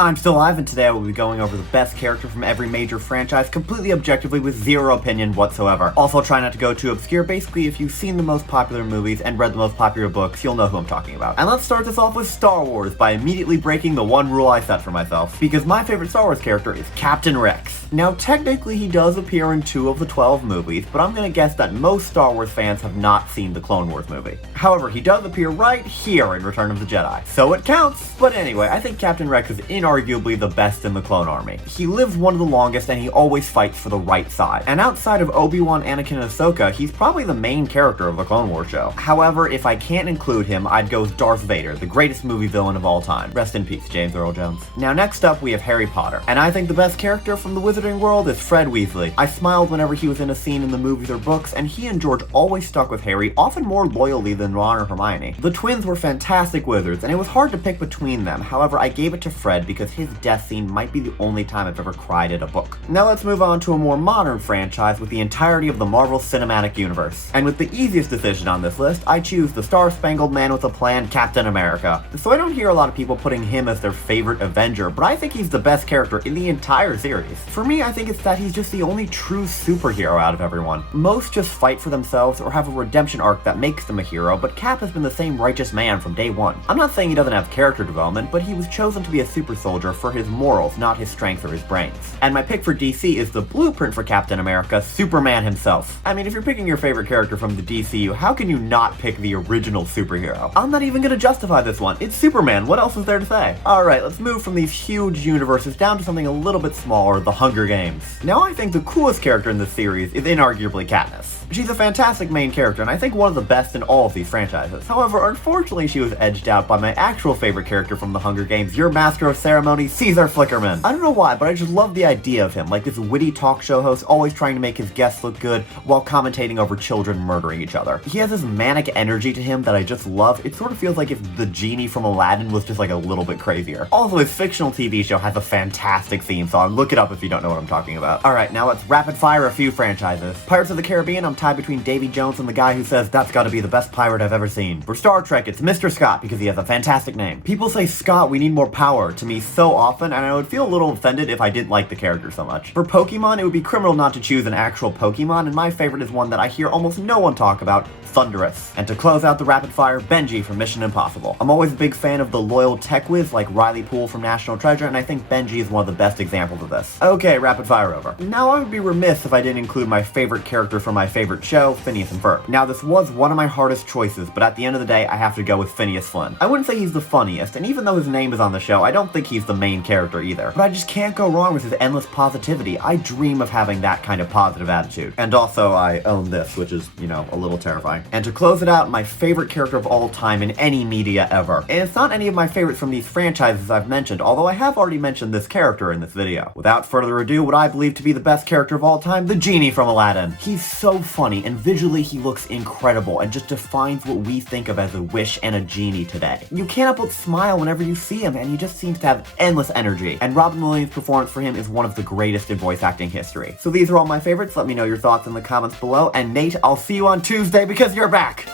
I'm still alive, and today I will be going over the best character from every major franchise completely objectively with zero opinion whatsoever. Also, try not to go too obscure. Basically, if you've seen the most popular movies and read the most popular books, you'll know who I'm talking about. And let's start this off with Star Wars by immediately breaking the one rule I set for myself, because my favorite Star Wars character is Captain Rex. Now, technically he does appear in 2 of the 12 movies, but I'm gonna guess that most Star Wars fans have not seen the Clone Wars movie. However, he does appear right here in Return of the Jedi, so it counts. But anyway, I think Captain Rex is inarguably the best in the Clone Army. He lives one of the longest and he always fights for the right side. And outside of Obi-Wan, Anakin, and Ahsoka, he's probably the main character of the Clone Wars show. However, if I can't include him, I'd go with Darth Vader, the greatest movie villain of all time. Rest in peace, James Earl Jones. Now next up, we have Harry Potter. And I think the best character from the Wizarding world is Fred Weasley. I smiled whenever he was in a scene in the movies or books, and he and George always stuck with Harry, often more loyally than Ron or Hermione. The twins were fantastic wizards, and it was hard to pick between them. However, I gave it to Fred because his death scene might be the only time I've ever cried at a book. Now let's move on to a more modern franchise with the entirety of the Marvel Cinematic Universe. And with the easiest decision on this list, I choose the Star-Spangled Man with a Plan, Captain America. So I don't hear a lot of people putting him as their favorite Avenger, but I think he's the best character in the entire series. For me, I think it's that he's just the only true superhero out of everyone. Most just fight for themselves or have a redemption arc that makes them a hero, but Cap has been the same righteous man from day one. I'm not saying he doesn't have character development, but he was chosen to be a super soldier for his morals, not his strength or his brains. And my pick for DC is the blueprint for Captain America, Superman himself. I mean, if you're picking your favorite character from the DCU, how can you not pick the original superhero? I'm not even gonna justify this one. It's Superman. What else is there to say? Alright, let's move from these huge universes down to something a little bit smaller, the Hunger Games. Now I think the coolest character in this series is inarguably Katniss. She's a fantastic main character, and I think one of the best in all of these franchises. However, unfortunately, she was edged out by my actual favorite character from the Hunger Games, your master of ceremonies, Caesar Flickerman. I don't know why, but I just love the idea of him, like this witty talk show host always trying to make his guests look good while commentating over children murdering each other. He has this manic energy to him that I just love. It sort of feels like if the genie from Aladdin was just like a little bit crazier. Also, his fictional TV show has a fantastic theme song. Look it up if you don't know what I'm talking about. Alright, now let's rapid fire a few franchises. Pirates of the Caribbean, I'm tied between Davy Jones and the guy who says that's gotta be the best pirate I've ever seen. For Star Trek, it's Mr. Scott because he has a fantastic name. People say, Scott, we need more power, to me so often, and I would feel a little offended if I didn't like the character so much. For Pokemon, it would be criminal not to choose an actual Pokemon, and my favorite is one that I hear almost no one talk about, Thunderous. And to close out the rapid fire, Benji from Mission Impossible. I'm always a big fan of the loyal tech whiz like Riley Poole from National Treasure, and I think Benji is one of the best examples of this. Okay, rapid fire over. Now I would be remiss if I didn't include my favorite character from my favorite show, Phineas and Ferb. Now this was one of my hardest choices, but at the end of the day, I have to go with Phineas Flynn. I wouldn't say he's the funniest, and even though his name is on the show, I don't think he's the main character either. But I just can't go wrong with his endless positivity. I dream of having that kind of positive attitude. And also, I own this, which is, you know, a little terrifying. And to close it out, my favorite character of all time in any media ever. And it's not any of my favorites from these franchises I've mentioned, although I have already mentioned this character in this video. Without further ado, what I believe to be the best character of all time, the genie from Aladdin. He's so funny, and visually he looks incredible, and just defines what we think of as a wish and a genie today. You can't help but smile whenever you see him, and he just seems to have endless energy. And Robin Williams' performance for him is one of the greatest in voice acting history. So these are all my favorites. Let me know your thoughts in the comments below, and Nate, I'll see you on Tuesday because you're back!